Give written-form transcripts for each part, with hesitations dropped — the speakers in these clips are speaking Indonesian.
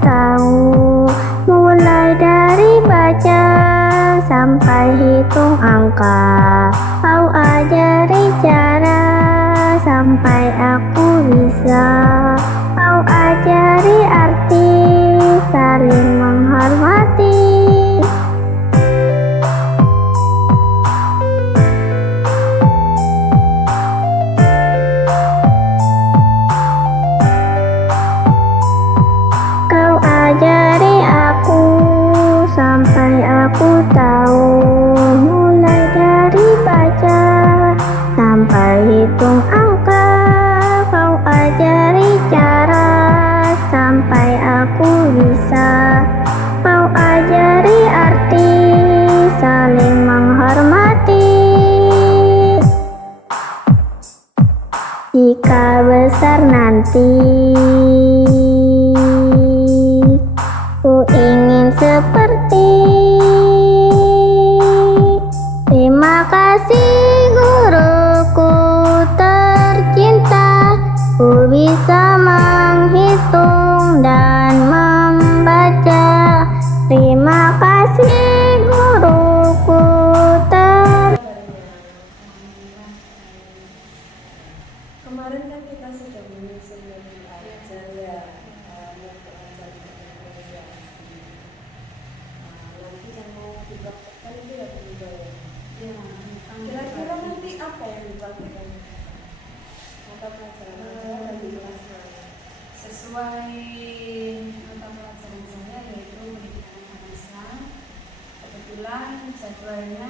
tahu, mulai dari baca sampai hitung angka. Kau ajari cara sampai aku bisa. Kau ajari arti saling menghormati. Kau ajari aku sampai aku tahu, mulai dari baca sampai hitung angka. Kau ajari cara sampai aku bisa. Kau ajari arti saling menghormati. Jika besar nanti ku ingin seperti. Terima kasih guruku tercinta, ku bisa menghitung dan membaca. Terima kasih guruku Kemarin kan kita sudah menyusun lagi acara yang belajar negosiasi. Nanti yang mau dipraktekkan itu ya berubah ya. Kira-kira nanti apa yang dipraktekkan? Mata pelajaran dari kelas mana? Sesuai mata pelajaran saya yaitu pendidikan bahasa. Kebetulan jadwalnya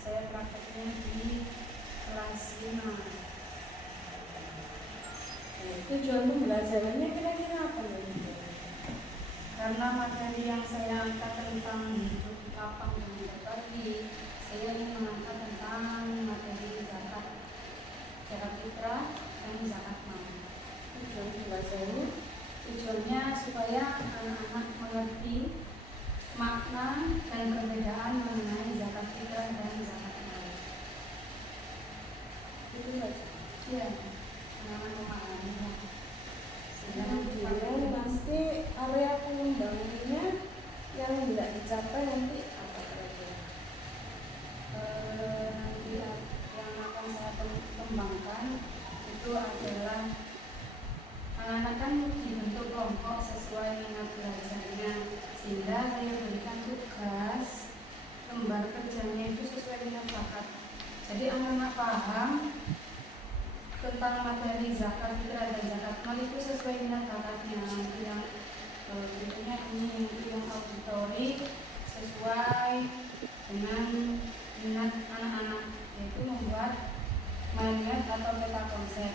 saya prakteknya di kelas 5. Tujuan pembelajarannya kira-kira apa nih? Karena materi yang saya angkat tentang hidup lapang dan berbagi, saya ingin mengangkat tentang materi zakat fitrah dan zakat mal. Tujuan pembelajarannya? Tujuannya supaya anak-anak mengerti makna dan perbedaan mengenai zakat fitrah dan zakat mal. Itu saja. Ya, anak-anak memahaminya. Kemudian pasti area pengembangannya yang tidak dicapai nanti apa kira-kira? Nanti yang akan saya kembangkan itu adalah anak-anak kan dibentuk kelompok sesuai minat belajarnya, sehingga saya berikan tugas lembar kerjanya itu sesuai minat bakat. Jadi anak-anak paham tentang materi zakat fitrah dan zakat mal itu sesuai minat bakatnya. Nanti yang berikutnya ini yang auditori sesuai dengan minat anak-anak, yaitu membuat mind map atau peta konsep.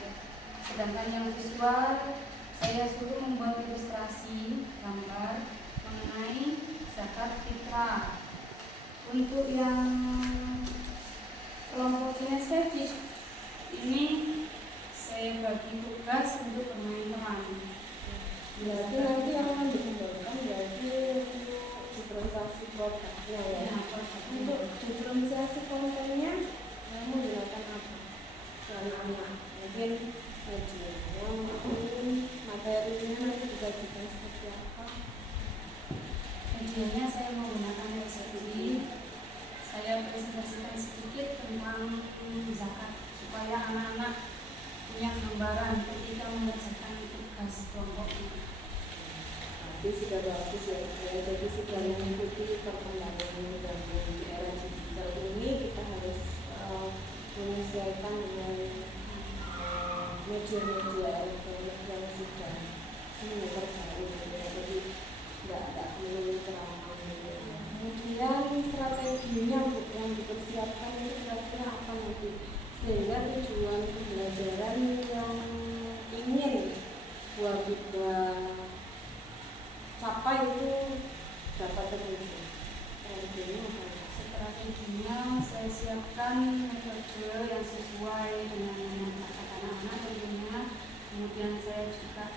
Sedangkan yang visual saya suruh membuat ilustrasi gambar mengenai zakat fitrah. Untuk yang kelompok kinestetik ini saya bagi tugas untuk bermain teman. Berarti nanti yang dikembangkan berarti untuk diferensiasi kelompoknya ya. Untuk diferensiasi kelompoknya kamu menggunakan apa? Anak-anak mungkin mungkin materinya nanti disajikan seperti apa? Medianya saya menggunakan resepsi. Saya presentasikan sedikit tentang zakat supaya anak-anak punya gambaran ketika mengerjakan tugas kelompoknya. Tapi sudah bagus ya, jadi sudah mengikuti perkembangan dan di era digital ini kita harus menyesuaikan dengan media-media elektronik yang sudah terbaru, jadi tidak melulu ceramah. Kemudian strateginya untuk yang dipersiapkan itu kira-kira apa nanti, sehingga tujuan pembelajaran yang ingin buat kita capai itu dapat terwujud. Strateginya saya siapkan metode yang sesuai dengan minat anak-anak tentunya. Kemudian saya juga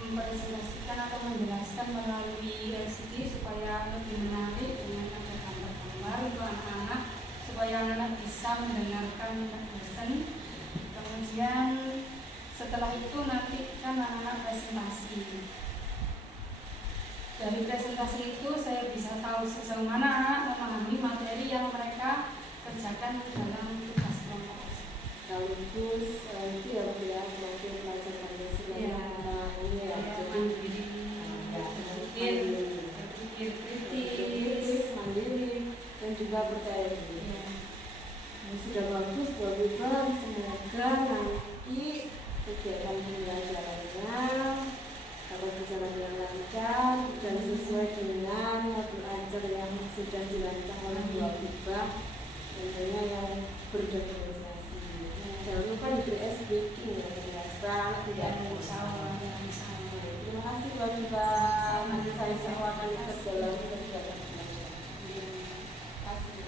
mempresentasikan atau menjelaskan melalui LCD supaya lebih menarik dengan ada gambar-gambar untuk anak-anak, supaya anak-anak bisa mendengarkan dosen. Kemudian setelah itu nanti kan anak-anak presentasi. Dari presentasi itu saya bisa tahu sejauh mana anak memahami materi yang mereka kerjakan dalam tugas kelompok. Sekaligus itu ya Bu ya, mungkin belajar Pancasila Iya. ini ya, jadi berpikir kritis, mandiri dan juga percaya diri. ya. Sudah bagus Bu Wiba, semoga nanti kegiatan pembelajarannya dapat berjalan dengan lancar dan sesuai dengan modul ajar yang sudah dirancang oleh Bu Wiba, tentunya yang berdokumentasi. Jangan lupa diberi speaking ya, supaya anak tidak Sama. Terima kasih Bu Wiba. Nanti saya semua akan ikut dalam kegiatan belajar. Terima kasih.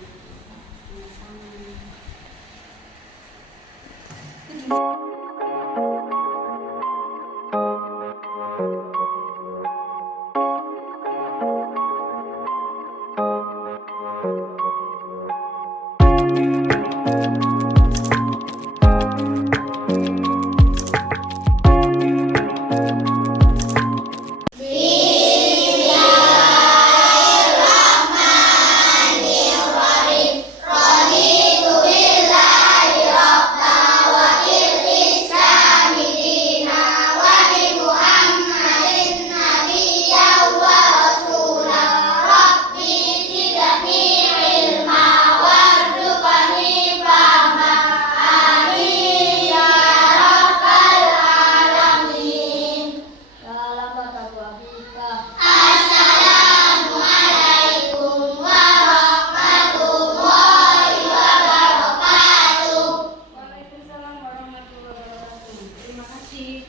Waalaikumsalam warahmatullahi wabarakatuh. Terima kasih.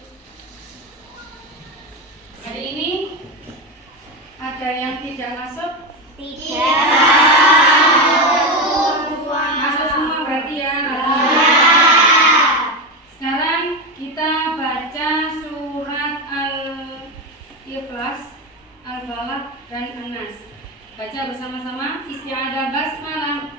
Hari ini ada yang tidak masuk? Masuk semua berarti ya. Sekarang kita baca surat Al-Ikhlas, Al-Falaq dan An-Nas. Baca bersama-sama isti'adzah basmalah.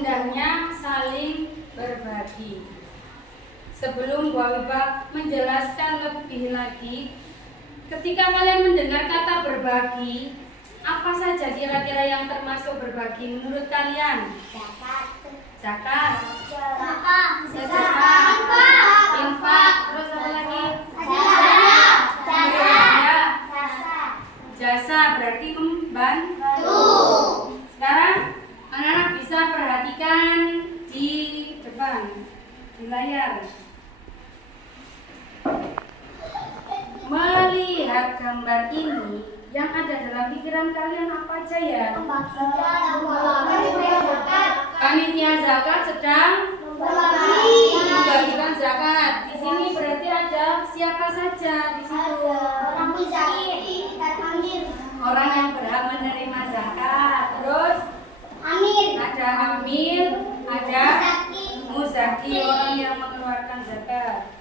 indahnya saling berbagi. Sebelum Bu Wiba menjelaskan lebih lagi, ketika kalian mendengar kata berbagi, apa saja kira-kira yang termasuk berbagi menurut kalian? Zakat, sedekah, infak, terus apa lagi? bisa perhatikan di depan di layar. Melihat gambar ini, yang ada dalam pikiran kalian apa aja ya? Panitia zakat sedang membagikan zakat. Di sini berarti ada siapa saja di situ? Orang yang berhak menerima zakat. Terus ada amil, ada muzaki, orang yang mengeluarkan zakat.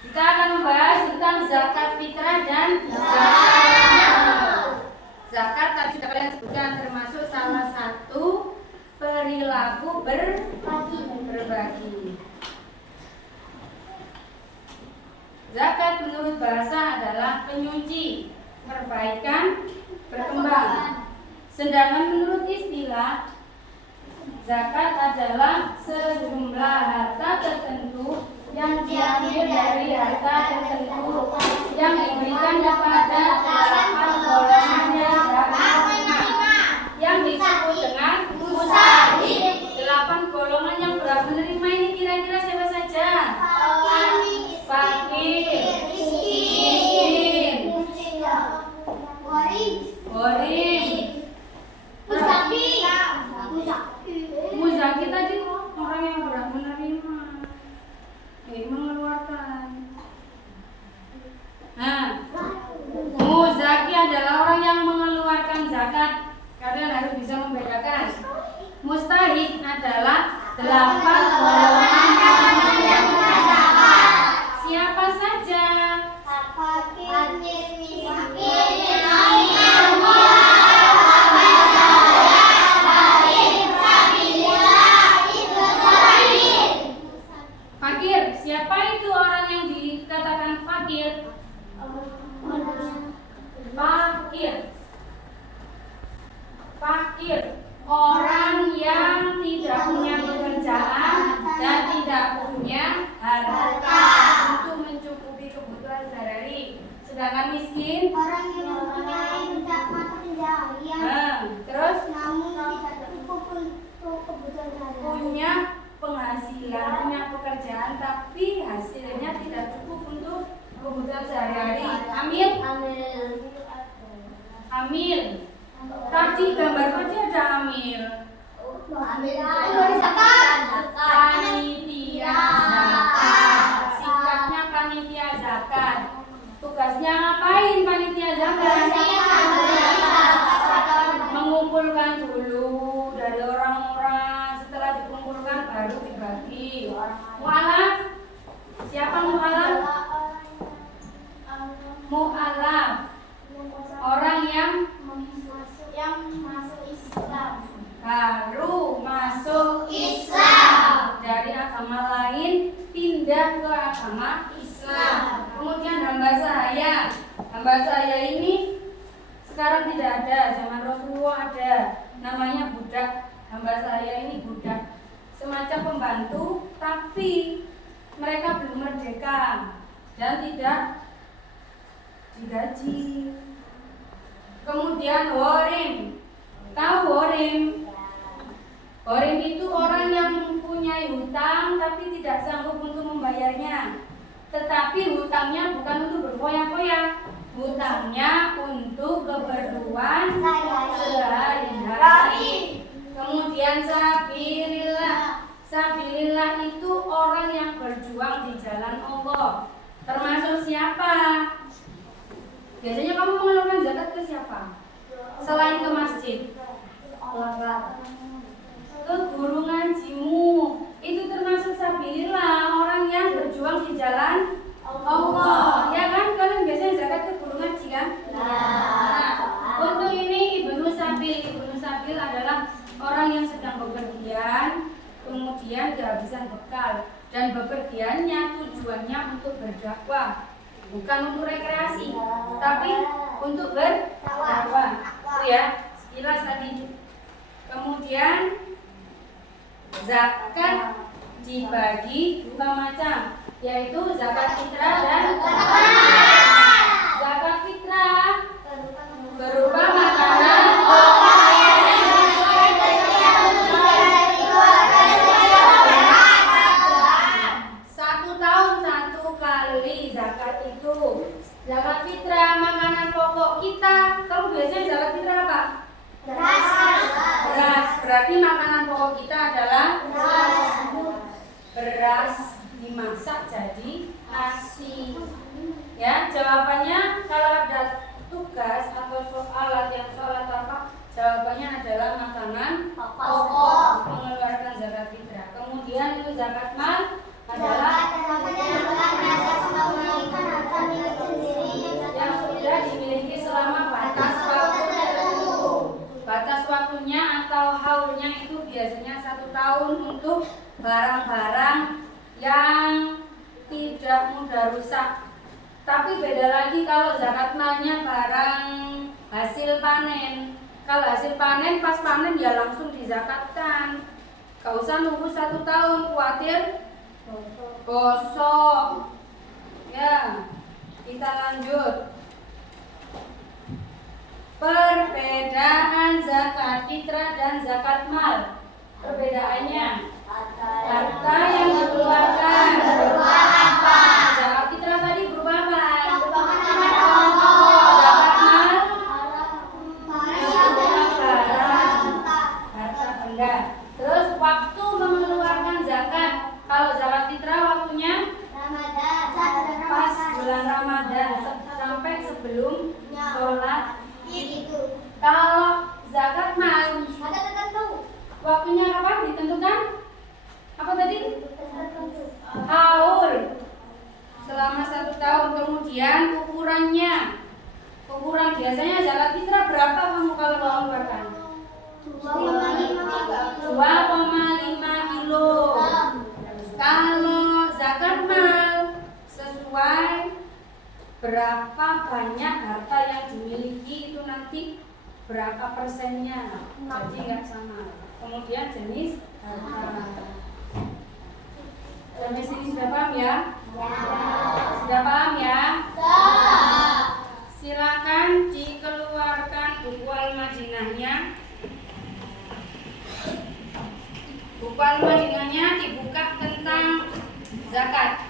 Kita akan membahas tentang zakat fitrah dan zakat. Zakat tadi sudah kalian sebutkan termasuk salah satu perilaku berbagi. Zakat menurut bahasa adalah penyuci, perbaikan, berkembang. Sedangkan menurut istilah, zakat adalah sejumlah harta tertentu yang diambil dari harta tertentu yang diberikan kepada 8 golongan yang disebut dengan mustahik. 8 golongan yang berhak menerima ini kira-kira siapa saja? Fakir, miskin, gharim, muzaki tadi orang yang berhak menerima, mengeluarkan. Nah, muzaki adalah orang yang mengeluarkan zakat. Kalian harus bisa membedakan. Mustahik adalah 8 golongan yang menerima zakat. Siapa saja? Fakir. Siapa itu orang yang dikatakan fakir? Fakir. Orang yang tidak punya pekerjaan dan tidak punya harta untuk mencukupi kebutuhan sehari-hari. Sedangkan miskin, orang yang mempunyai mata pencaharian, terus namun tidak cukup untuk kebutuhan sehari-hari. punya penghasilan, punya pekerjaan, tapi hasilnya tidak cukup untuk kebutuhan sehari-hari. Amil. Tadi gambar tadi ada amil. Panitia zakat. Singkatnya panitia zakat. Tugasnya ngapain panitia zakat? Mengumpulkan dulu dari orang-orang. Setelah dikumpulkan baru dibagi. Mu'alaf. Siapa mu'alaf? Mu'alaf. Orang yang masuk Islam. baru masuk Islam dari agama lain pindah ke agama Islam. Kemudian hamba sahaya ini sekarang tidak ada, zaman Rasulullah ada, namanya budak. Hamba sahaya ini budak, semacam pembantu, tapi mereka belum merdeka dan tidak digaji. Kemudian gharim. Tahu gharim? Gharim itu orang yang mempunyai hutang tapi tidak sanggup untuk membayarnya. Tetapi hutangnya bukan untuk berfoya-foya. Hutangnya untuk keperluan sehari-hari. Kemudian sabilillah. Sabilillah itu orang yang berjuang di jalan Allah. Termasuk siapa? Biasanya kamu mengeluarkan zakat ke siapa? Selain ke masjid, ke guru ngajimu, itu termasuk sabilillah, orang yang berjuang di jalan Allah. Ya kan? Kalian biasanya zakat ke guru ngaji kan? Nah, untuk ini Ibnu Sabil adalah orang yang sedang bepergian, kemudian kehabisan bekal, dan bepergiannya tujuannya untuk berdakwah. Bukan untuk rekreasi, tapi untuk berdakwah. Itu ya, sekilas tadi. Kemudian zakat dibagi 2 macam, yaitu zakat fitrah dan zakat fitrah berupa Berarti makanan pokok kita adalah beras dimasak jadi nasi. Ya, jawabannya kalau ada tugas atau soal apa, jawabannya adalah makanan pokok mengeluarkan zakat fitrah. Kemudian itu zakat mal adalah yang sudah dimiliki selama batas waktu tertentu. Batas waktunya atau haulnya itu biasanya 1 tahun untuk barang-barang yang tidak mudah rusak. Tapi beda lagi kalau zakat malnya barang hasil panen. Kalau hasil panen pas panen ya langsung dizakatkan. Gak usah nunggu 1 tahun, khawatir gosok. Ya, kita lanjut. Perbedaan zakat fitrah dan zakat mal. Perbedaannya, harta yang dikeluarkan berupa apa? Zakat fitrah tadi berupa apa? Zakat mal harta benda. Terus waktu mengeluarkan zakat. Kalau zakat fitrah waktunya pas bulan Ramadan sampai sebelum sholat Id. Kalau zakat mal waktunya kapan ditentukan? Apa tadi? Haul selama 1 tahun. Kemudian ukurannya. Ukuran biasanya zakat fitrah berapa kamu kalau mau mengeluarkan? 2,5 kilo. Kalau zakat mal sesuai berapa banyak harta yang dimiliki itu nanti berapa persennya, jadi nggak sama. Kemudian jenis harta. Sampai sini sudah paham ya? Sudah paham ya? Silakan dikeluarkan buku Al-Madinahnya. Buku Al-Madinahnya dibuka tentang zakat.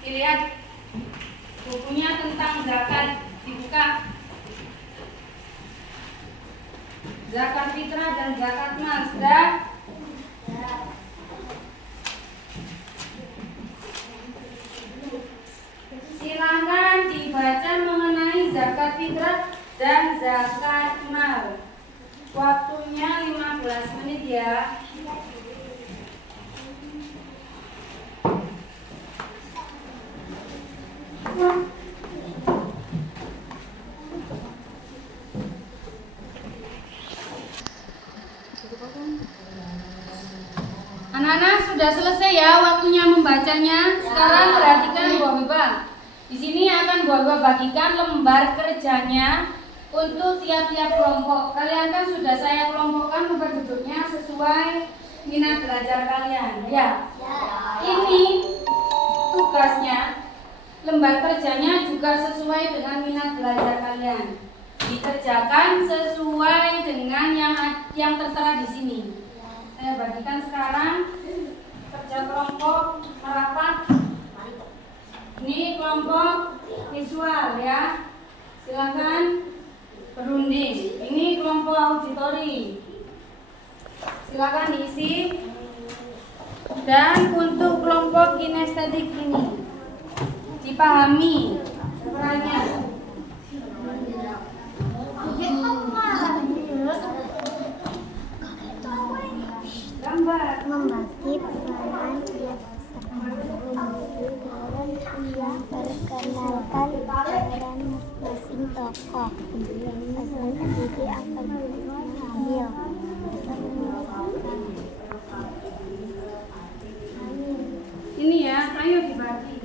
Dilihat bukunya tentang zakat, dibuka. Zakat fitrah dan zakat mal sudah? Silakan dibaca mengenai zakat fitrah dan zakat mal. Waktunya 15 menit ya. Anak-anak sudah selesai ya waktunya membacanya. Sekarang perhatikan Bapak. Di sini akan Bapak bagikan lembar kerjanya untuk tiap-tiap kelompok. Kalian kan sudah saya kelompokkan tempat duduknya sesuai minat belajar kalian. Ya. Ini tugasnya, lembar kerjanya juga sesuai dengan minat belajar kalian. Dikerjakan sesuai dengan yang tertera di sini. Saya bagikan sekarang kerja kelompok merapat. Ini kelompok visual ya. Silakan berunding. Ini kelompok auditori. Silakan diisi. Dan untuk kelompok kinestetik ini dipahami perannya. Membagi peran tiap perkenalkan peran masing-masing tokoh. Asal didik akan mengambil Ini ya, ayo dibagi.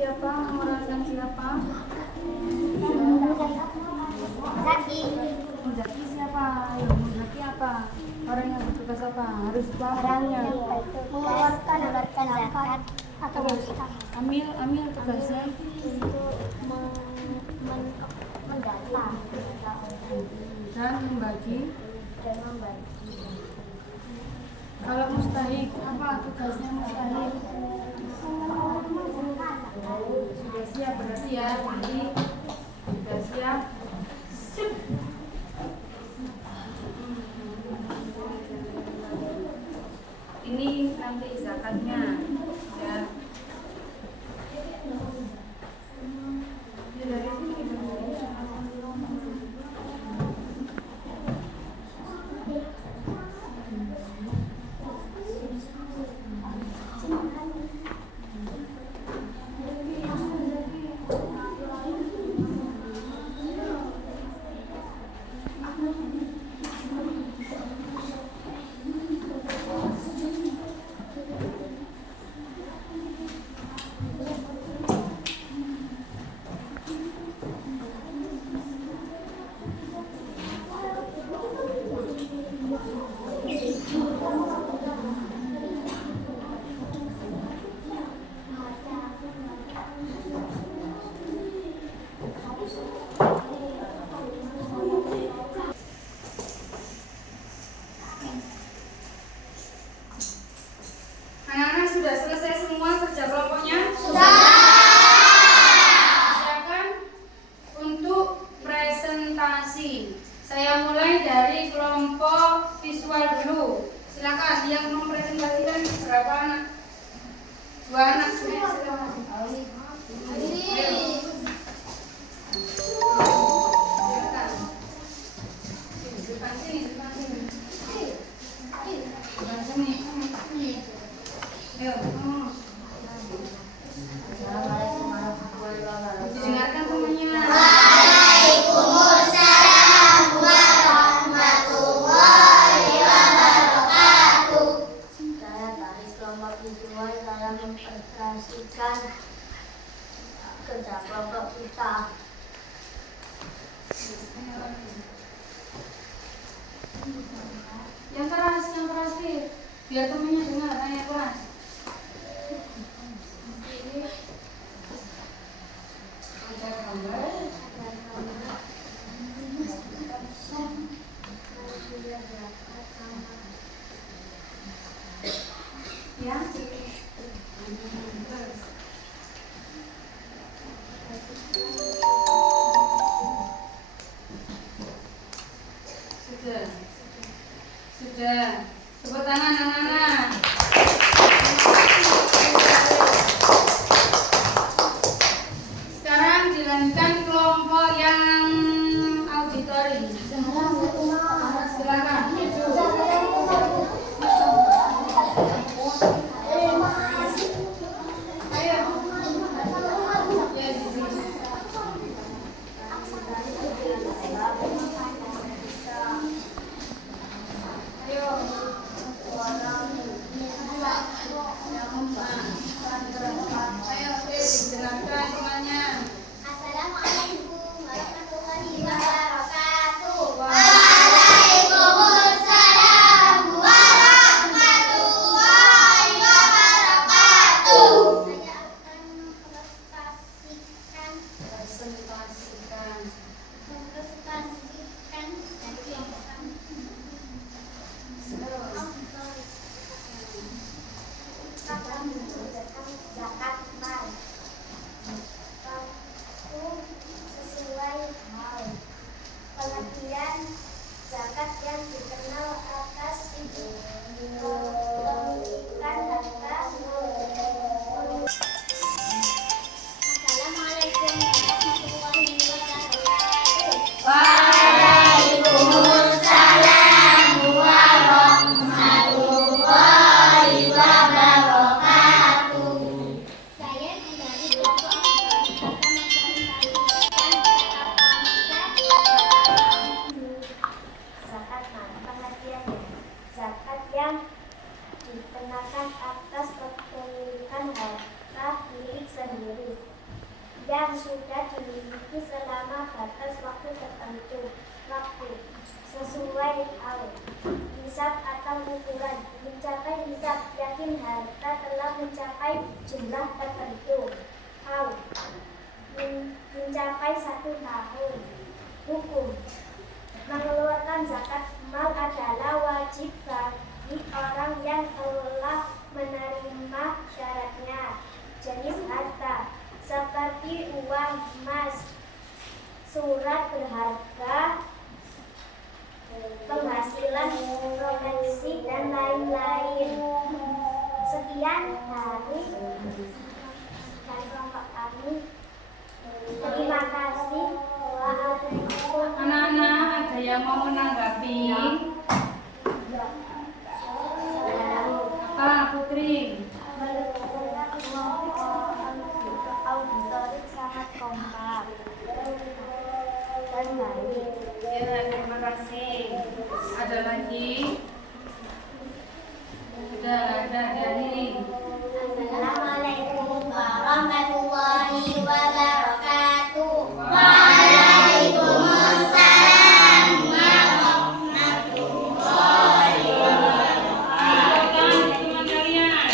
Siapa merasakan siapa? Zaki. Muzaki siapa? Yang Muzaki apa? Orang yang bertugas apa? Harus paham ya. Mengeluarkan zakat atau zakat. Amil tugasnya Untuk mendata dan membagi. dan membagi. Kalau mustahik apa tugasnya mustahik? Sudah siap berarti ya, nanti sudah siap. Ini nanti zakatnya ya. Dari sini anak-anak sudah selesai semua kerja kelompoknya? Sudah. Silakan untuk presentasi. Saya mulai dari kelompok visual dulu. Silakan yang mempresentasikan berapa anak? 2 anak. Silakan. Silakan. Depan sini, depan sini. Depan sini. Ayo. Assalamualaikum warahmatullahi wabarakatuh. Didengarkan temannya. Waalaikumsalam warahmatullahi wabarakatuh. Saya dari kelompok visual, saya mempresentasikan kerja kelompok kita. Yang keras, Fir. Biar temennya dengar, tanya keras. Ada gambar. Ya. Sudah. Tepuk tangan anak-anak. Sekarang dilanjutkan kelompok yang mau menanggapi? Apa Putri? Auditorik sangat kompak dan baik. Ya, terima kasih. Ada lagi? Sudah ada dari. Assalamualaikum warahmatullahi wabarakatuh. Waalaikumsalam warahmatullahi Silakan teman kalian.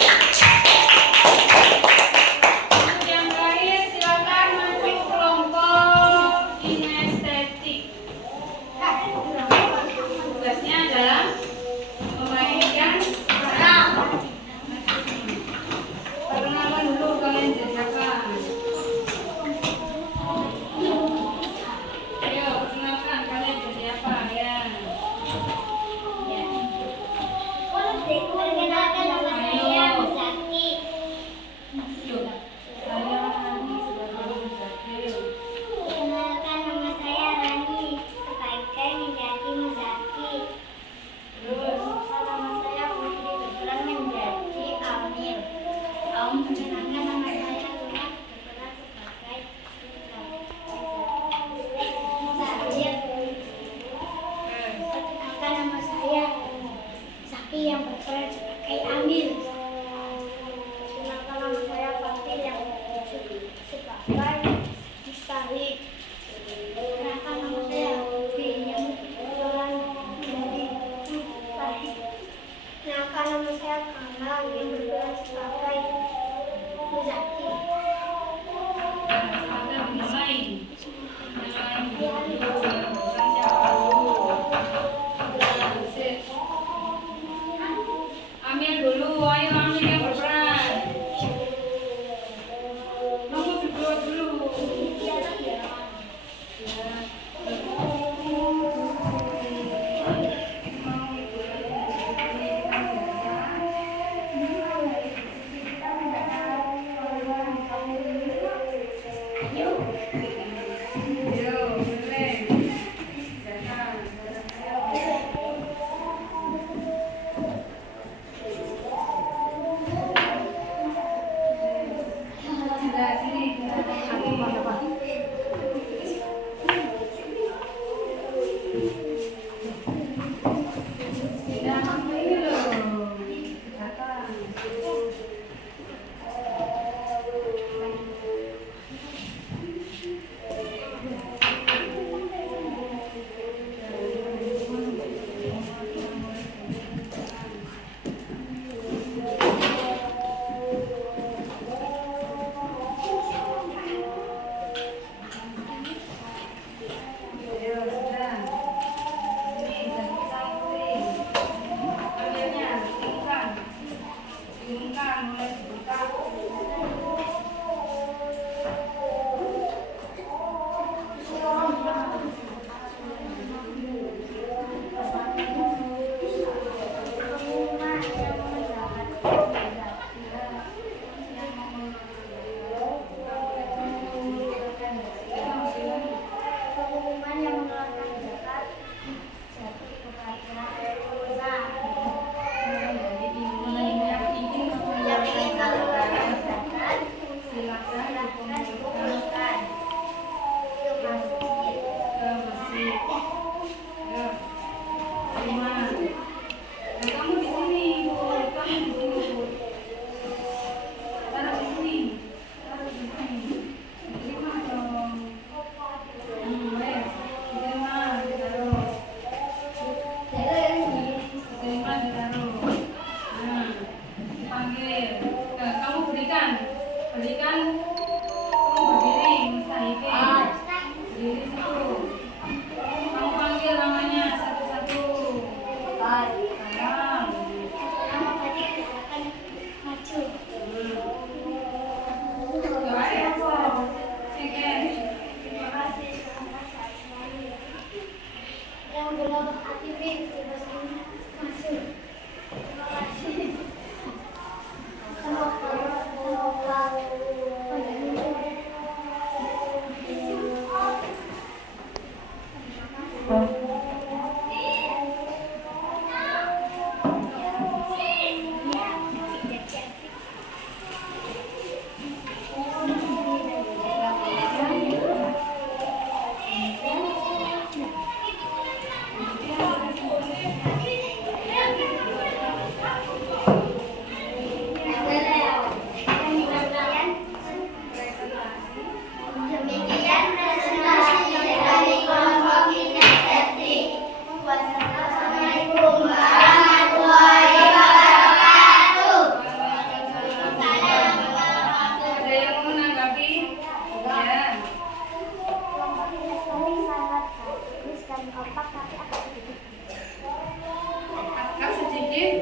Untuk yang terakhir silakan masuk kelompok kinestetik. Tugasnya adalah memainkan peran. Perkenalan dulu kalian jadi siapa? Ayo perkenalkan kalian jadi apa ya? Perkenalkan nama saya Zaki. Yuk, saya Rani sebagai Muzakir. Perkenalkan nama saya Rani sebagai menjadi Muzaki. Terus, Nama saya Putri kebetulan menjadi Amir. Perkenalkan nama saya Luna kebetulan sebagai Muzakir. Perkenalkan nama saya Zaki yang berperan sebagai Amir. Perkenalkan nama saya Fatil yang sebagai Mustahik. Perkenalkan nama saya Ruby yang berperan menjadi Mustahik. Perkenalkan nama saya Kamal yang berperan sebagai Muzaki. ada dimulai. Yang lain bukan siapa dulu. Sip. Amir dulu, ayo Amir yang berperan. Kamu berdua dulu. Ayo, boleh. Pengumuman yang mengeluarkan zakat jatuh kepada Rasulullah. Yang ingin mengeluarkan zakat silakan dikumpulkan ke masjid. Kamu di sini, Bu. Kamu di sini, Bu. Taruh di sini. Taruh di sini. Terima dong. Terima, ditaruh. Terima, ditaruh. Nah, dipanggil. Kamu berikan. Berikan. Kamu berdiri, Mustahike. Berdiri situ. Kamu panggil namanya satu-satu. Sayang. Nama Fatir silakan maju. Terima kasih sama saya. Yang belum aktifin silakan maju. Terima kasih. Semoga kompak tapi agak sedikit. Agak sedikit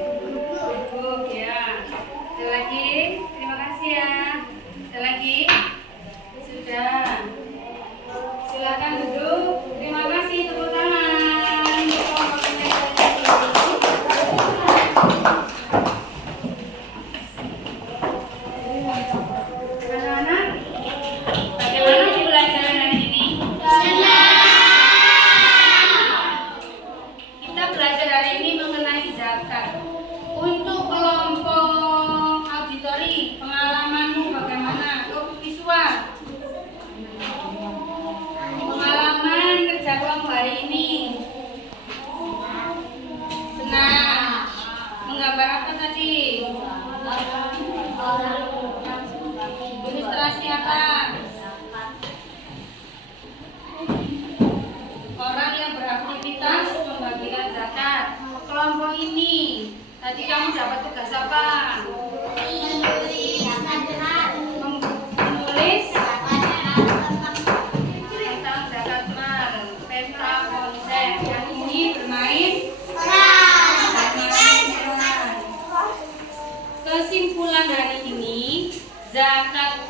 gugup ya. Ada lagi? Terima kasih ya. Ada lagi? Sudah. Silakan duduk. Terima kasih, tepuk tangan. Anak-anak, bagaimana pembelajaran hari ini? Kita belajar hari ini mengenai zakat. Untuk kelompok auditori, pengalamanmu bagaimana? Visual. Pengalaman kerja kelompok hari ini. Senang. Menggambar apa tadi? Ilustrasi apa? Orang yang beraktivitas membagikan zakat. Kelompok ini tadi kamu dapat tugas apa? Menulis tentang zakat mal, peta konsep. Yang ini bermain peran. Kesimpulan hari ini, zakat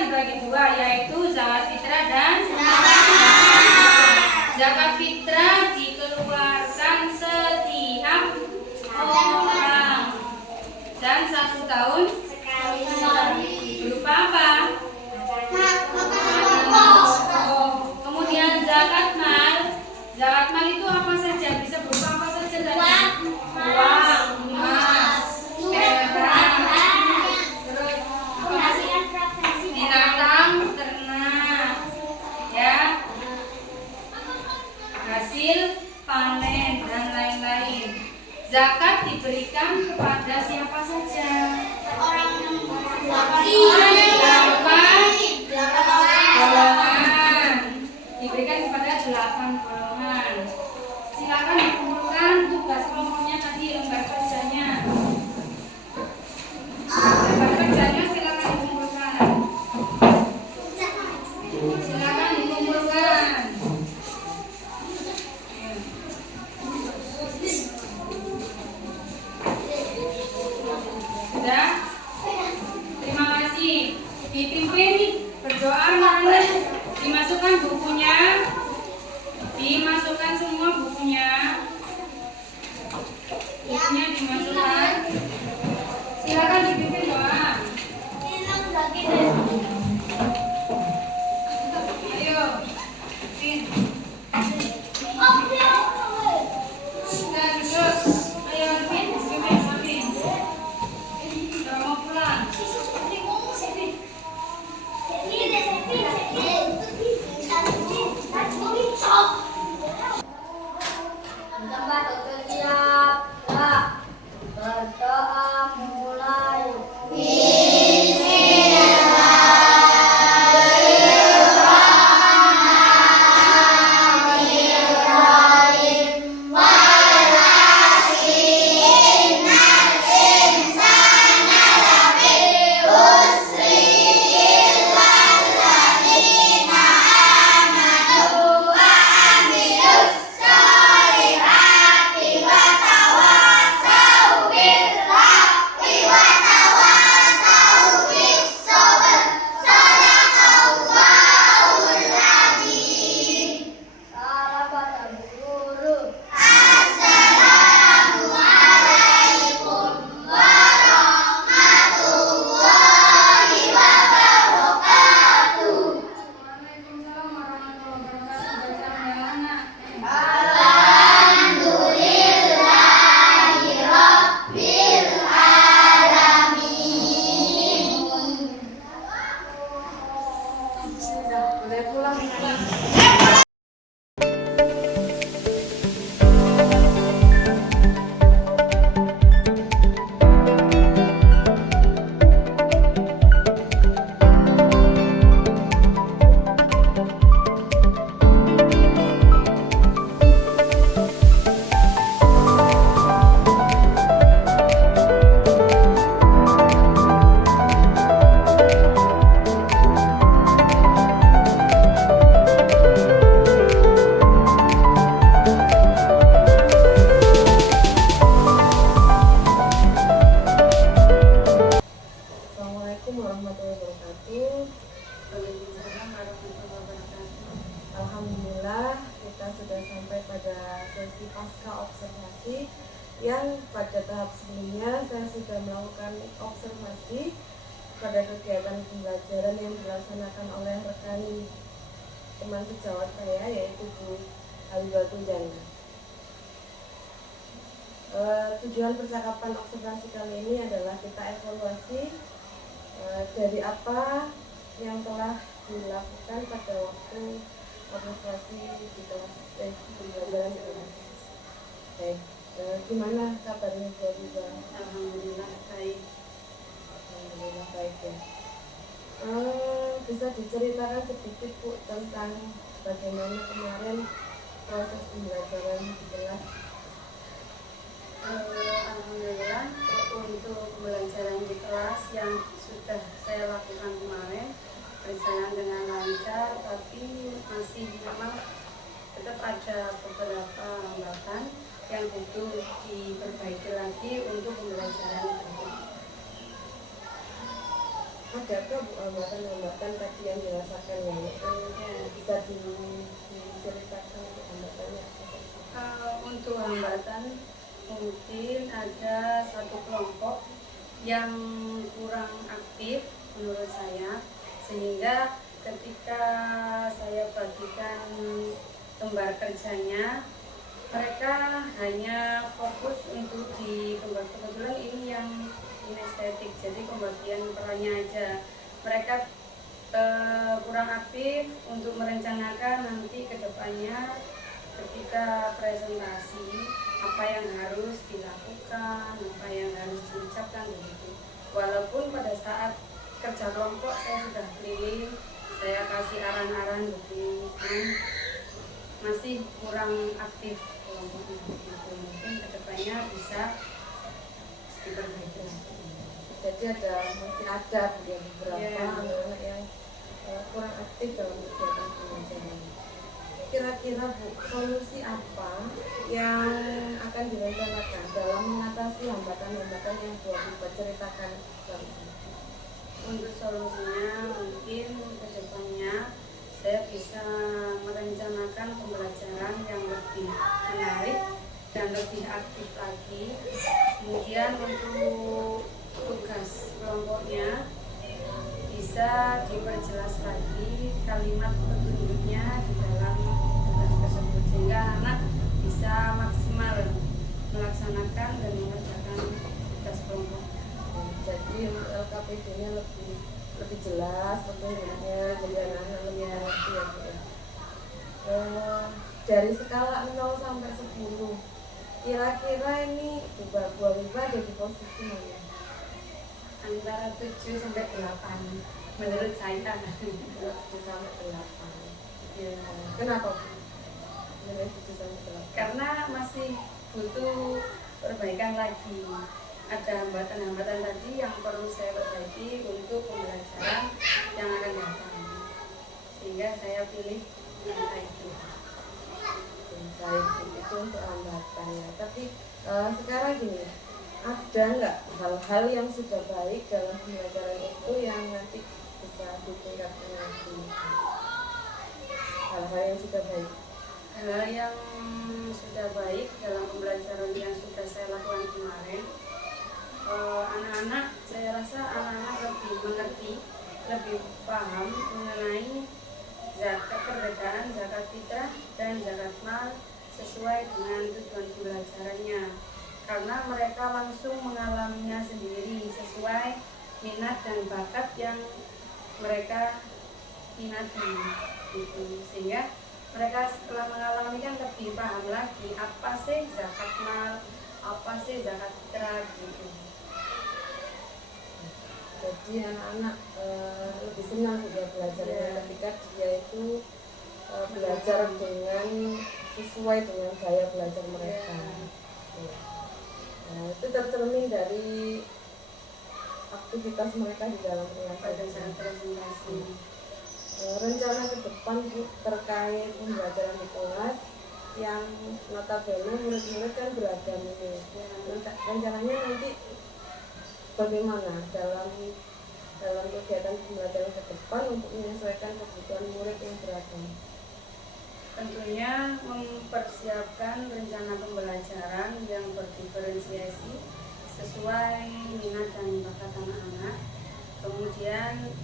dibagi dua, yaitu zakat fitrah dan zakat fitrah dikeluarkan setiap orang dan 1 tahun berupa apa? Kemudian zakat mal itu apa saja? Bisa berupa apa saja tadi? Uang, emas, perak, terus binatang, ternak, ya, hasil panen dan lain-lain. Zakat diberikan kepada siapa saja? Orang yang golongan. Diberikan kepada 8 golongan. Silakan dikumpulkan tugas kelompoknya tadi, lembar kerjanya. Lembar kerjanya silakan dikumpulkan. Silakan dikumpulkan. Sudah? Terima kasih. Dipimpin berdoa mana? Dimasukkan bukunya. Dimasukkan semua bukunya. Bukunya dimasukkan. Silakan dipimpin doa. Ayo. Pin. Sudah duduk. Ayo Pin, pimpin Pin. Sudah mau pulang. Tempat untuk siap. Ya. Berdoa mulai. evaluasi pasca observasi yang pada tahap sebelumnya saya sudah melakukan observasi pada kegiatan pembelajaran yang dilaksanakan oleh rekan teman sejawat saya yaitu Bu Habibah Tunjana. Tujuan percakapan observasi kali ini adalah kita evaluasi dari apa yang telah dilakukan pada waktu observasi di kelas pembelajaran di kelas. Baik, gimana kabarnya Bu Habibah? Alhamdulillah baik. Alhamdulillah baik ya. Bisa diceritakan sedikit Bu tentang bagaimana kemarin proses pembelajaran di kelas? Alhamdulillah untuk pembelajaran di kelas yang sudah saya lakukan kemarin berjalan dengan lancar, tapi masih memang tetap ada beberapa hambatan yang butuh diperbaiki lagi untuk pembelajaran berikutnya. Adakah Bu hambatan-hambatan tadi yang dirasakan ya? Bisa diceritakan untuk hambatannya? Untuk hambatan mungkin ada satu kelompok yang kurang aktif menurut saya, sehingga ketika saya bagikan lembar kerjanya mereka hanya fokus untuk di gambar. Kebetulan ini yang kinestetik, jadi pembagian perannya aja. Mereka kurang aktif untuk merencanakan nanti ke depannya ketika presentasi apa yang harus dilakukan, apa yang harus diucapkan begitu. Walaupun pada saat kerja kelompok saya sudah keliling, saya kasih aran-aran begitu, masih kurang aktif kelompoknya begitu. Mungkin kedepannya bisa diperbaiki. Jadi masih ada beberapa anak-anak yang kurang aktif dalam kegiatan pembelajaran. Kira-kira Bu, solusi apa yang akan direncanakan dalam mengatasi hambatan-hambatan yang Bu Habibah ceritakan barusan? Untuk solusinya mungkin kedepannya saya bisa merencanakan pembelajaran yang lebih menarik dan lebih aktif lagi. Kemudian untuk tugas kelompoknya bisa diperjelas lagi kalimat petunjuknya di dalam tugas tersebut, sehingga anak bisa maksimal melaksanakan dan mengerjakan tugas kelompok. Jadi LKPD-nya lebih jelas petunjuknya, jadi anak-anak lebih mengerti ya Bu. Dari skala 0 sampai 10, kira-kira ini Bu Habibah ada di posisi mana? Antara 7 sampai 8 menurut saya. 7 sampai 8. Ya. Kenapa Bu? Menurut 7 sampai 8? Karena masih butuh perbaikan lagi. Ada hambatan-hambatan tadi yang perlu saya perbaiki untuk pembelajaran yang akan datang, sehingga saya pilih yang itu. Baik, itu untuk hambatan ya. Tapi sekarang gini, ada nggak hal-hal yang sudah baik dalam pembelajaran itu yang nanti bisa ditingkatkan lagi? Hal-hal yang sudah baik. Hal yang sudah baik dalam pembelajaran yang sudah saya lakukan kemarin, anak-anak, saya rasa anak-anak lebih mengerti, lebih paham mengenai zakat, perbedaan zakat fitrah dan zakat mal sesuai dengan tujuan pembelajarannya, karena mereka langsung mengalaminya sendiri sesuai minat dan bakat yang mereka minati gitu. Sehingga mereka setelah mengalami kan lebih paham lagi apa sih zakat mal, apa sih zakat fitrah gitu. Jadi anak-anak lebih senang juga belajarnya ketika dia itu belajar dengan sesuai dengan gaya belajar mereka. Nah, itu tercermin dari aktivitas mereka di dalam kelas pada saat presentasi. Rencana ke depan Bu, terkait pembelajaran di kelas yang notabene murid-murid kan beragam ini. Rencananya nanti bagaimana dalam kegiatan pembelajaran ke depan untuk menyesuaikan kebutuhan murid yang beragam? Tentunya mempersiapkan rencana pembelajaran yang berdiferensiasi sesuai minat dan bakat anak-anak. Kemudian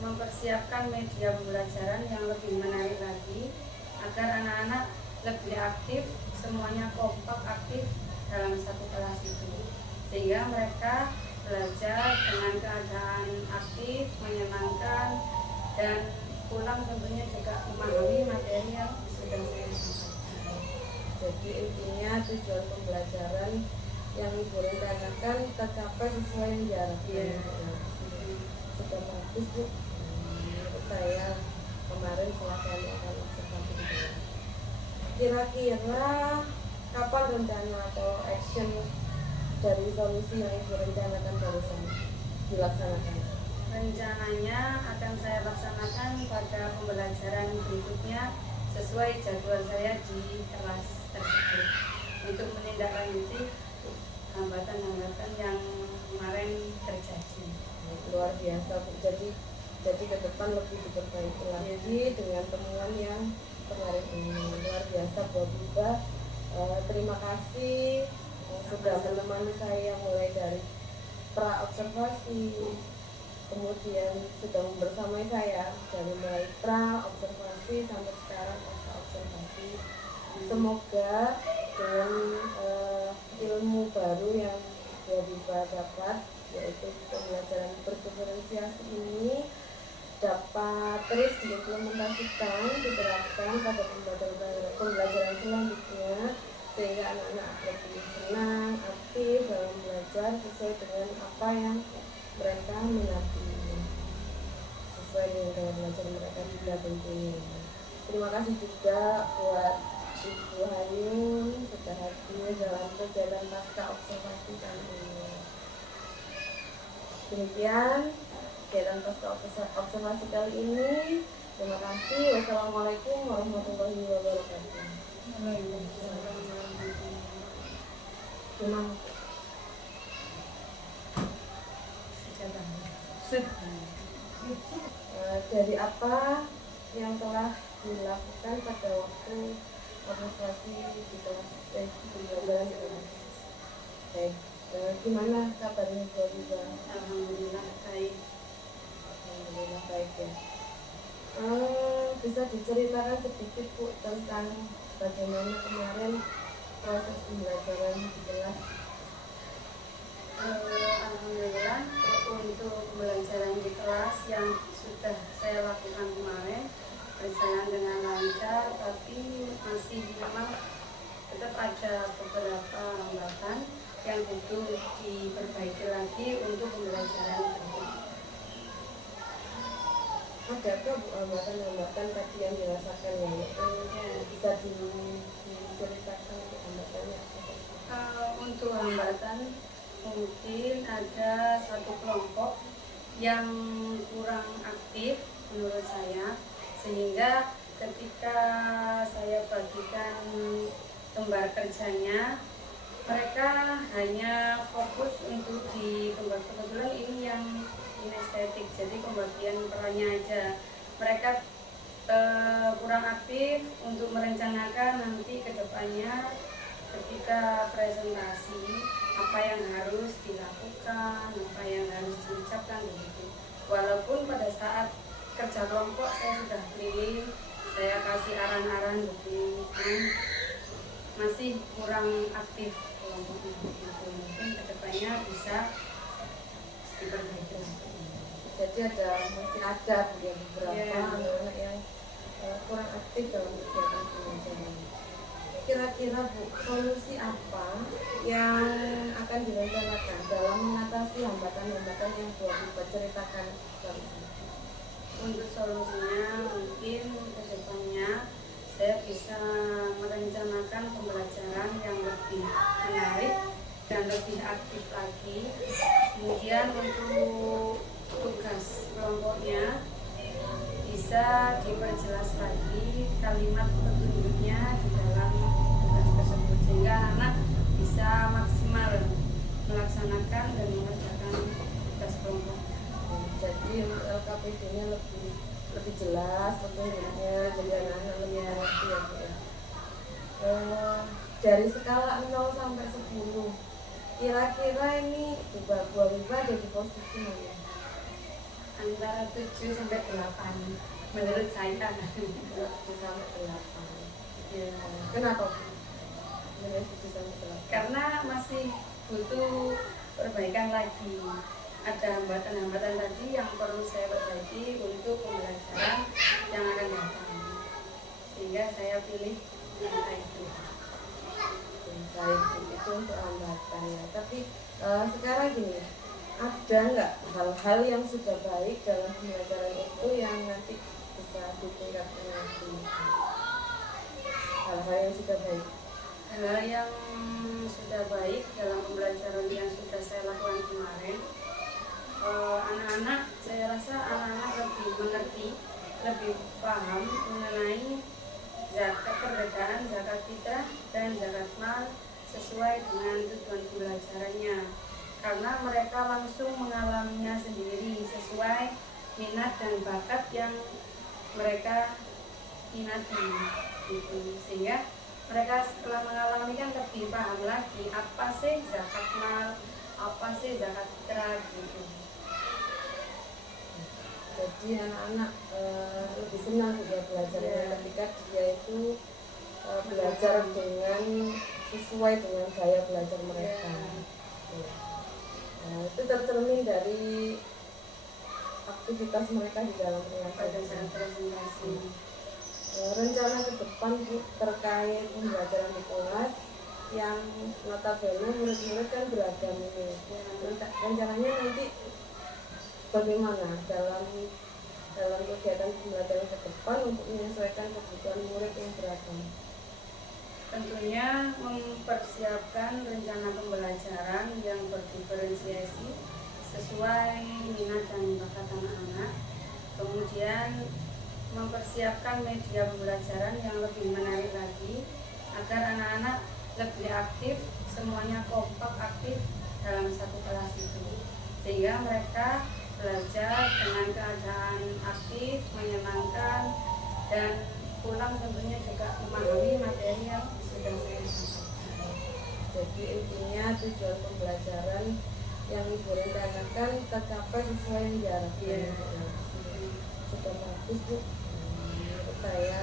mempersiapkan media pembelajaran yang lebih menarik lagi agar anak-anak lebih aktif, semuanya kompak aktif dalam satu kelas itu, sehingga mereka belajar dengan keadaan aktif, menyenangkan, dan pulang tentunya juga memahami materi yang sudah saya sampaikan. Jadi intinya tujuan pembelajaran yang Ibu rencanakan tercapai sesuai yang diharapkan. Sudah bagus Bu. Menurut saya kemarin setelah saya melakukan observasi di bawah. Kira-kira kapan rencana atau action dari solusi yang Ibu rencanakan barusan dilaksanakan? Rencananya akan saya laksanakan pada pembelajaran berikutnya sesuai jadwal saya di kelas tersebut untuk menindaklanjuti hambatan-hambatan yang kemarin terjadi. Luar biasa Bu. Jadi ke depan lebih diperbaiki lagi dengan temuan yang kemarin ini. Luar biasa Bu Biba. Terima kasih sudah menemani saya mulai dari pra observasi, kemudian sudah bersamai saya dari mulai pra observasi sampai sekarang pasca observasi. Semoga dengan ilmu baru yang Bu Biba dapat, yaitu pembelajaran berdiferensiasi ini, dapat terus diimplementasikan, diterapkan pada pembelajaran selanjutnya, sehingga anak-anak lebih senang, aktif dalam belajar sesuai dengan apa yang mereka minati, sesuai dengan gaya belajar mereka juga tentunya. Terima kasih juga buat Ibu Hayun sudah hadir dalam kegiatan pasca observasi kali ini. Demikian kegiatan pasca observasi kali ini. Terima kasih. Wassalamualaikum warahmatullahi wabarakatuh. Terima dari apa yang telah dilakukan pada waktu observasi di kelas pembelajaran di kelas. Baik, gimana kabarnya Bu Biba? Alhamdulillah baik. Alhamdulillah baik ya. Bisa diceritakan sedikit Bu tentang bagaimana kemarin proses pembelajaran di kelas? Alhamdulillah untuk pembelajaran di kelas yang sudah saya lakukan kemarin berjalan dengan lancar, tapi masih memang tetap ada beberapa hambatan yang butuh diperbaiki lagi untuk pembelajaran berikutnya. Adakah Bu hambatan-hambatan tadi yang dirasakan ya? Bisa diceritakan untuk hambatannya? Untuk hambatan mungkin ada satu kelompok yang kurang aktif menurut saya, sehingga ketika saya bagikan lembar kerjanya, mereka hanya fokus untuk di gambar. Kebetulan ini yang kinestetik, jadi pembagian perannya aja. Mereka kurang aktif untuk merencanakan nanti ke depannya ketika presentasi apa yang harus dilakukan, apa yang harus diucapkan begitu. Walaupun pada saat kerja kelompok saya sudah keliling, saya kasih aran-aran begini, masih kurang aktif kelompoknya begitu. Mungkin kedepannya bisa diperbaiki. Jadi masih ada beberapa anak-anak yang kurang aktif dalam kegiatan pembelajaran. Kira-kira Bu, solusi apa yang akan direncanakan dalam mengatasi hambatan-hambatan yang Bu Biba ceritakan barusan? Untuk solusinya mungkin ke depannya saya bisa merencanakan pembelajaran yang lebih menarik dan lebih aktif lagi. Kemudian untuk tugas kelompoknya bisa diperjelas lagi kalimat petunjuknya di dalam tugas tersebut, sehingga anak bisa maksimal melaksanakan dan mengerjakan tugas kelompok. Jadi LKPD-nya lebih jelas petunjuknya, jadi anak-anak lebih mengerti ya Bu. dari skala 0 sampai 10, kira-kira ini Bu Habiba ada di posisi mana? Antara 7 sampai 8 menurut saya. 7 sampai 8. Ya. Kenapa Bu? Menurut 7 sampai 8? Karena masih butuh perbaikan lagi. Ada hambatan-hambatan tadi yang perlu saya perbaiki untuk pembelajaran yang akan datang. Sehingga saya pilih angka itu. Baik, itu untuk hambatan ya. Tapi sekarang gini, ada nggak hal-hal yang sudah baik dalam pembelajaran itu yang nanti bisa ditingkatkan lagi? Hal-hal yang sudah baik. Hal yang sudah baik dalam pembelajaran yang sudah saya lakukan kemarin, anak-anak, saya rasa anak-anak lebih mengerti, lebih paham mengenai zakat kemerdekaan, zakat fitrah, dan zakat mal sesuai dengan tujuan pembelajarannya. Karena mereka langsung mengalaminya sendiri sesuai minat dan bakat yang mereka minati, gitu. Sehingga mereka setelah mengalami kan lebih paham lagi apa sih zakat mal, apa sih zakat fitrah, gitu. Jadi anak-anak lebih senang ya belajarnya ketika dia itu belajar dengan sesuai dengan gaya belajar mereka. Nah, itu tercermin dari aktivitas mereka di dalam Pada kelas. saat presentasi, Rencana ke depan Bu, terkait pembelajaran di kelas yang notabene murid-murid kan beragam ini. Rencananya nanti bagaimana dalam kegiatan pembelajaran ke depan untuk menyesuaikan kebutuhan murid yang beragam? tentunya mempersiapkan rencana pembelajaran yang berdiferensiasi sesuai minat dan bakat anak-anak. Kemudian mempersiapkan media pembelajaran yang lebih menarik lagi agar anak-anak lebih aktif, semuanya kompak aktif dalam satu kelas itu, sehingga mereka belajar dengan keadaan aktif, menyenangkan, dan pulang tentunya juga memahami materi yang sudah saya sampaikan. Jadi intinya tujuan pembelajaran yang Ibu rencanakan tercapai sesuai yang diharapkan. Sudah bagus Bu. Menurut saya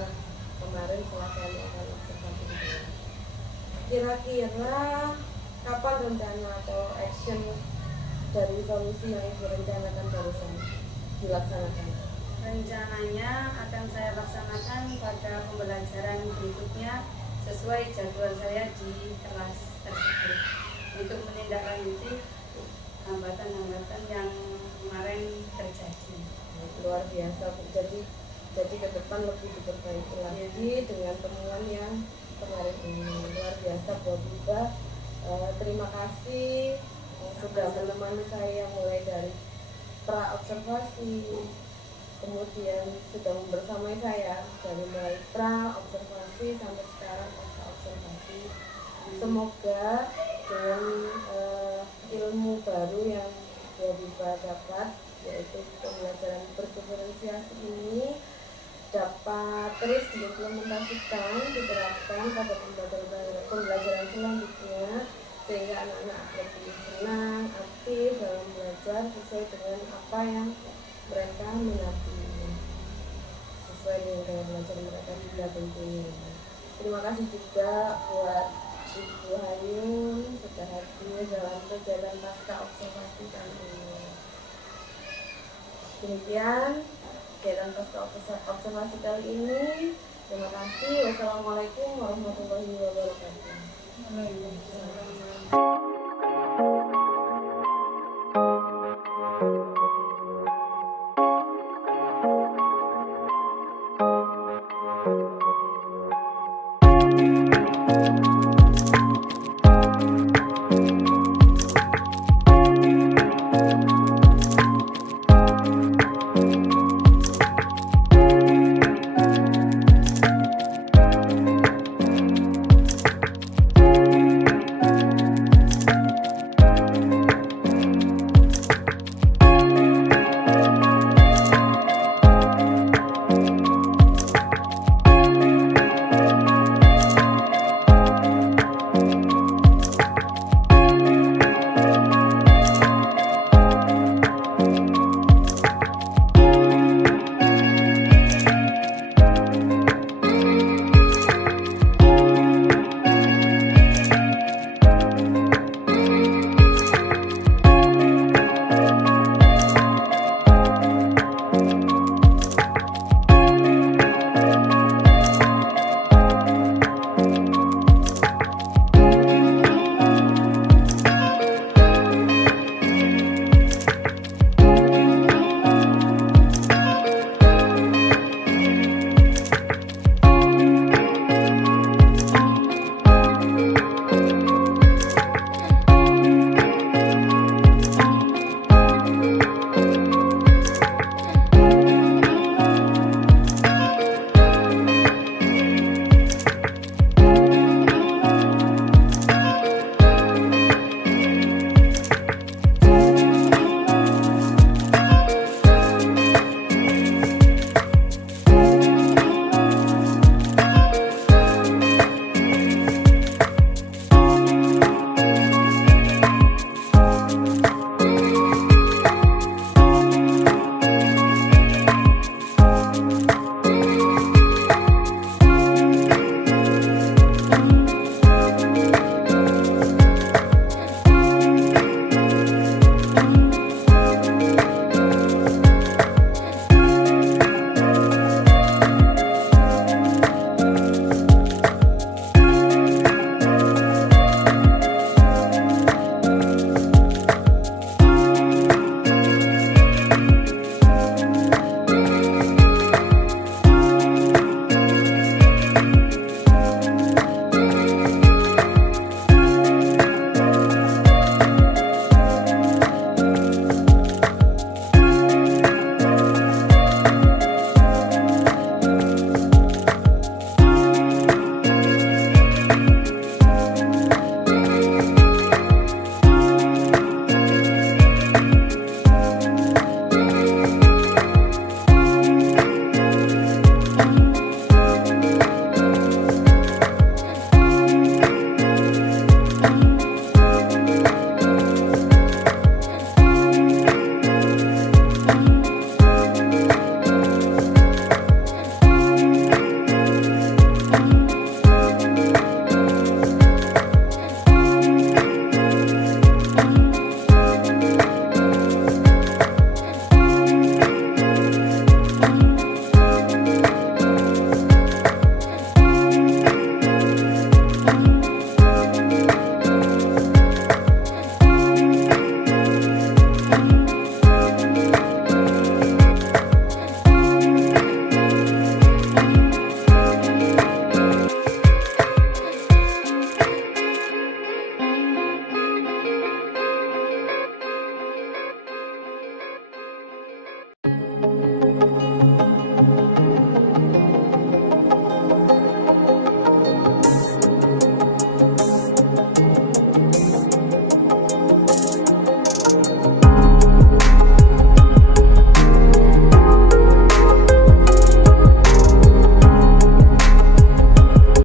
kemarin setelah saya melakukan observasi kira-kira kapan rencana atau action dari solusi yang Ibu rencanakan barusan dilaksanakan? Rencananya akan saya laksanakan pada pembelajaran berikutnya sesuai jadwal saya di kelas tersebut untuk menindaklanjuti hambatan-hambatan yang kemarin terjadi. Luar biasa Bu. Jadi ke depan lebih diperbaiki lagi dengan temuan yang kemarin ini. Luar biasa Bu Habiba. Terima kasih sudah menemani saya mulai dari pra observasi, kemudian sudah membersamai saya dari mulai pra observasi sampai sekarang pasca observasi. Semoga dengan ilmu baru yang Bu Habiba dapat, yaitu pembelajaran berdiferensiasi ini, dapat terus diimplementasikan, diterapkan pada pembelajaran selanjutnya, sehingga anak-anak lebih senang, aktif dalam belajar sesuai dengan apa yang mereka minati, sesuai dengan gaya belajar mereka juga tentunya. Terima kasih juga buat Ibu Hayun sudah hadir dalam kegiatan pasca observasi kali ini. Demikian kegiatan pasca observasi kali ini. Terima kasih. Wassalamualaikum warahmatullahi wabarakatuh. Waalaikumsalam.